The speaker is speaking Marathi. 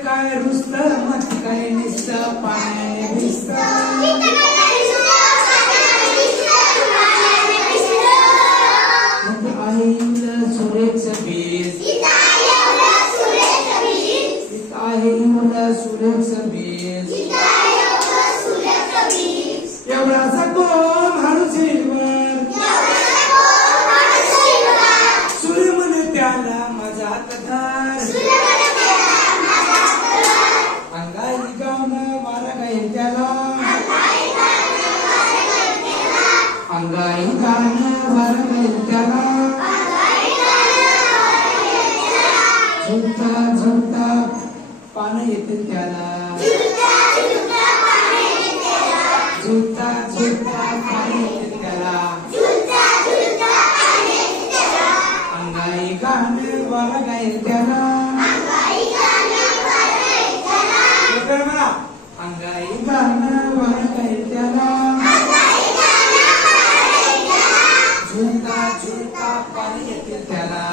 काय रुस्त मत काय निस्त पाण्याने भिजत सुरेच बीज आहे सुरेच बीज एवढाचा कोण हळूचीवर सूर्य म्हणे त्याला माझा कथार अंगाई गाणं वारा गाईल त्याला अंगाई गाणं वारा गाईल त्याला झुलता झुलता पानं येतील त्याला झुलता झुलता पानं येतील त्याला अंगाई गाणं वारा गाईल त्याला अंगाई गाणं वारा गाईल त्याला झुलता झुलता पानं येतील त्याला